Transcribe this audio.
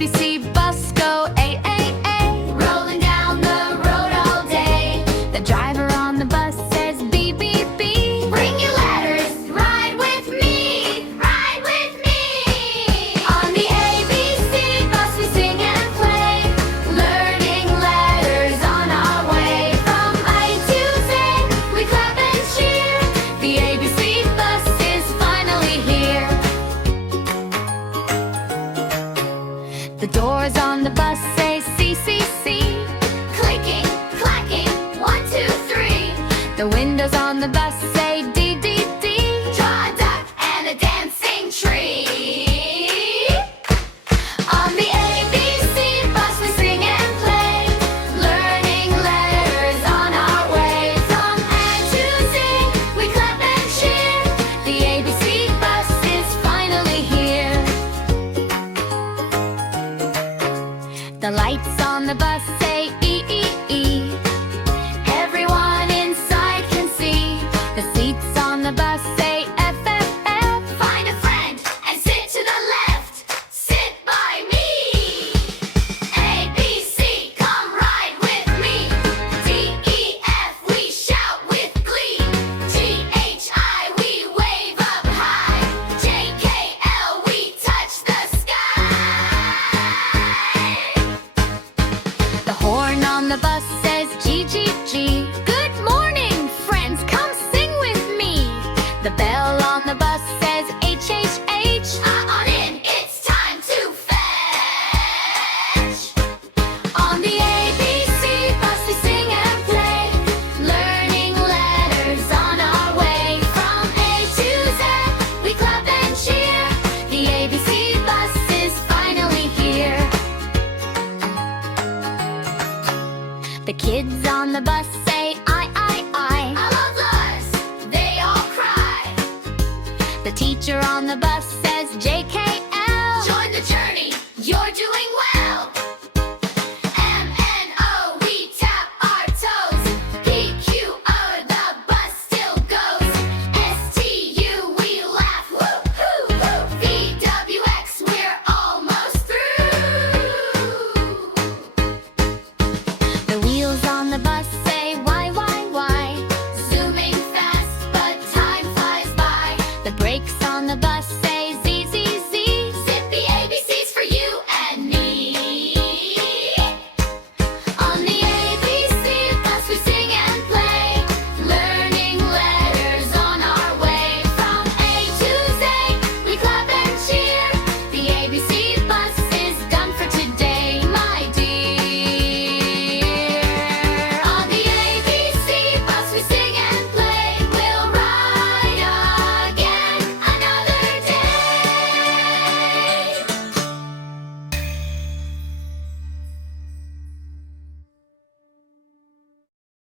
ABC bus go A, A, A. Rolling down the road all day. The driver on the bus says B, B, B. Bring your letters, ride with me, ride with me. On the ABC bus we sing and play, learning letters on our way. From A to Z we clap and cheer. The ABC bus is finally here. The doors on the bus say C, C, C. Clicking, clacking, 1, 2, 3. The windows on the bus say D, D, D. Draw a duck and a dancing tree. On the ABC bus we sing and play, learning letters on our way. From A to Z we clap and cheer. The ABC bus is finally here. The lights on the bus say E, E, E. Everyone inside can see. The seats on the bus say F, F, F. Find a friend and sit to the left. Sit by me. A, B, C, come ride with me. D, E, F, we shout with glee. G, H, I, we wave up high. J, K, L, we touch the sky. The horn on the bus says G, G, G. Good morning, friends, come sing with me. The bell on the bus says H, H, H. On in, it's time to fetch. On the ABC bus we sing and play, learning letters on our way. From A to Z we clap and cheer. The ABC bus is finally here. The kids on the bus say I, I. I love letters, they all cry. The teacher on the bus says J, K,